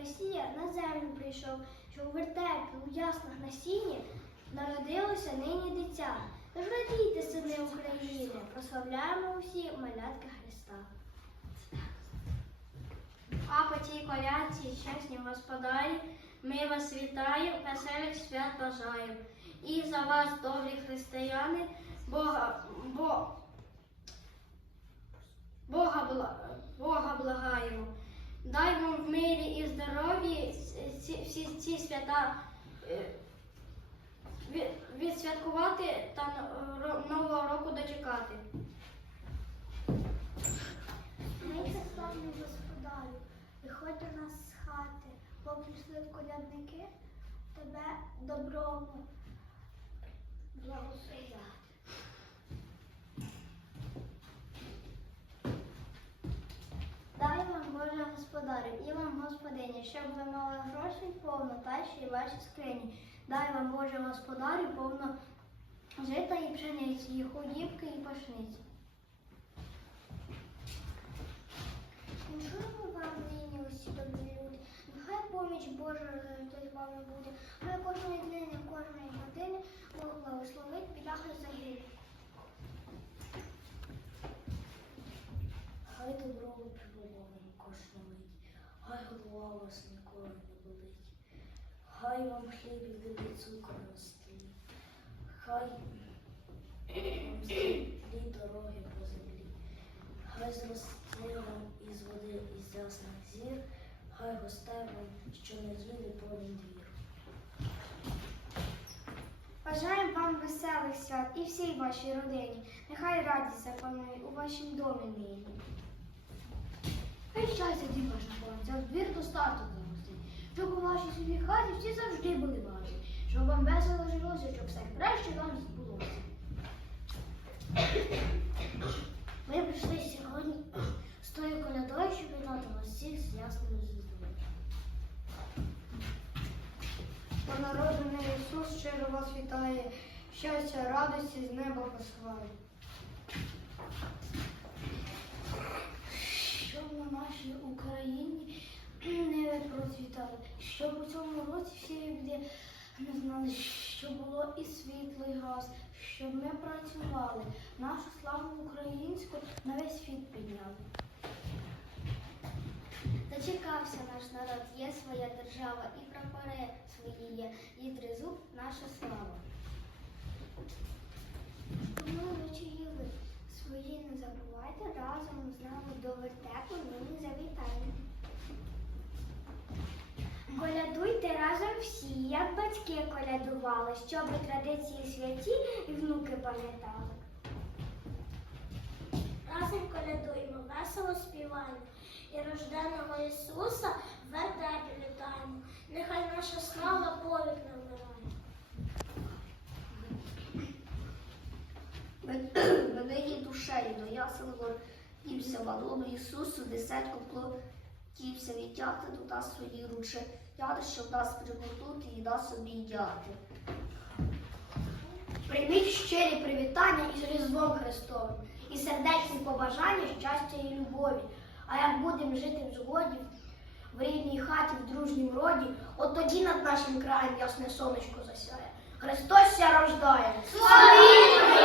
Месія на землю прийшов, що у вертепі, у яснах на сіні народилося нині дитя. Тож радійте, сини України, прославляємо усі малятка Христа. А по цій колядці, чесні господарі, ми вас вітаємо, веселих свят бажаємо. І за вас, добрі християни, Бога, Бо, Бога, бла- Бога благаємо. Дай вам в мирі і здоров'ї всі ці свята е, відсвяткувати та Нового року дочекати. Мийте славний господарю, виходь до нас з хати, бо прийшли колядники тебе доброму благословляти. Дай вам Боже господарю, і вам господині, щоб ви мали грошей повно, та ще й ваші скрині. Дай вам Боже господарю повно жита і пшениці, і худібки, і пашниці. Віншуємо вам нині усі добрі люди. Нехай поміч Божа з вами буде. Хай кожної днини, кожної години голова вас ніколи не болить, хай вам хліб води цукор столі, хай вам світлі дороги по землі, хай зросте вам із води із ясних зір, хай гостей вам, що не їли повний двір. Бажаємо вам веселих свят і всій вашій родині. Нехай радість запанує у вашім домі нині. Хай щастя дім ваш наповниться, в двір достаток загостить. Щоб у вашій собі хаті всі завжди були ваші. Щоб вам весело жилося, щоб все краще вам збулося. Ми прийшли сьогодні з тою колядою, щоб вітати вас всіх з ясною звіздою. Понароджений Ісус щиро вас вітає, щастя, радості з неба посилає. Нашій Україні не процвітали, щоб у цьому році всі люди не знали, що було і світло, і газ, щоб ми працювали, нашу славу українську на весь світ підняли. Дочекався наш народ, є своя держава, і прапори свої є, і тризуб наша слава. Ми вечеріли свої не забувайте, разом з нами до вертепу нині завітаємо. Колядуйте разом всі, як батьки колядували, щоб традиції святі і внуки пам'ятали. Разом колядуємо, весело співаємо, і рожденого Ісуса в вертепі літаємо. Нехай наша слава повік нам Великі душею до ясен дівся малому Ісусу, десятку плотівся відтяти до нас свої ручи, яди, щоб нас приготувати і нас обійняти. Прийміть щирі привітання із Різдвом Христовим і сердечні побажання щастя і любові. А як будемо жити в згоді, в рідній хаті, в дружнім роді, от тоді над нашим краєм ясне сонечко засяє. Христос ся рождає! Славімо!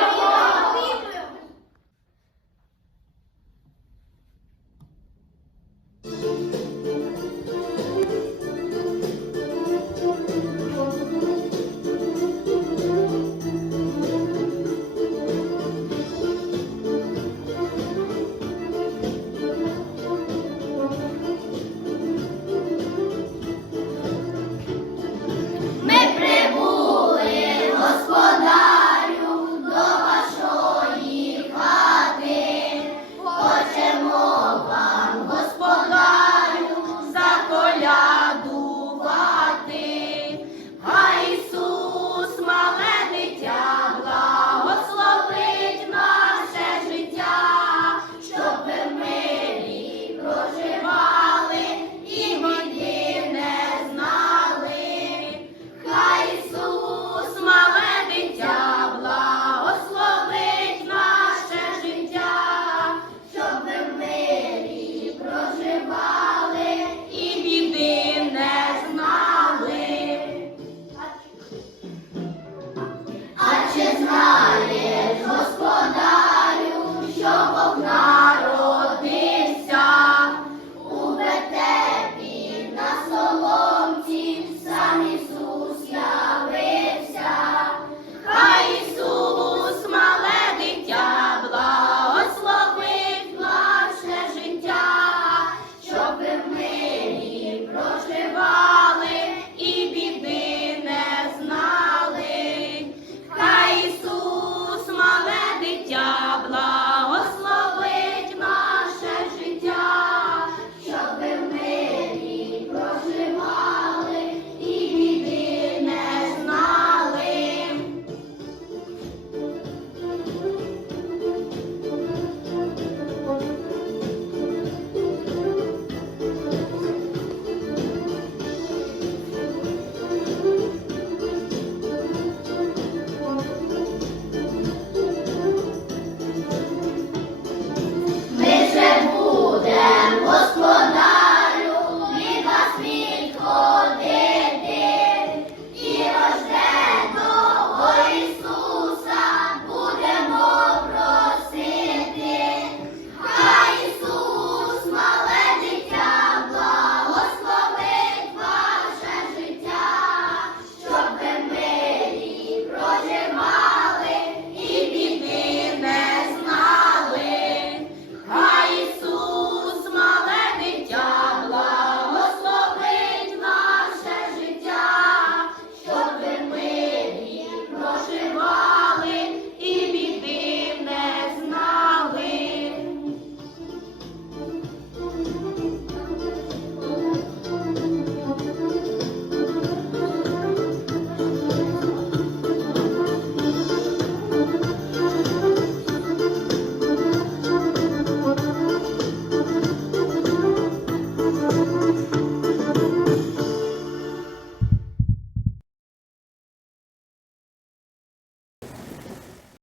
love.